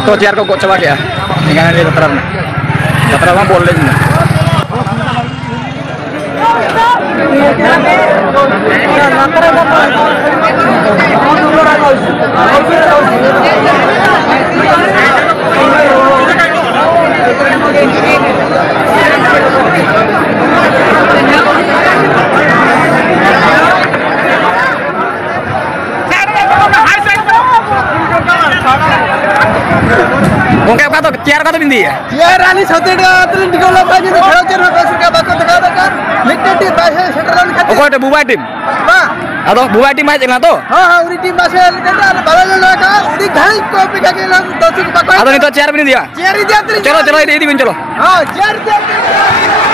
Joto ciar kok coba ya. Dengan ini veteran. Veteran mah boleh nih. Mungkin kata ciar kata bindi ya? Ciar ani satu dua terus dikolok aja tuh kalau ciar masuk ke bakal tekan lihat bahasa sekarang kan. Oh ada buah tim? Atau buah tim aja nggak tuh? हाँ Uri team bahasa kita ada balas lagi Uri घाई copy का के लाग दो चुक bakal. Atau itu ciar bindi dia? Ciar dia terus. Colo ini colo. हाँ ciar dia.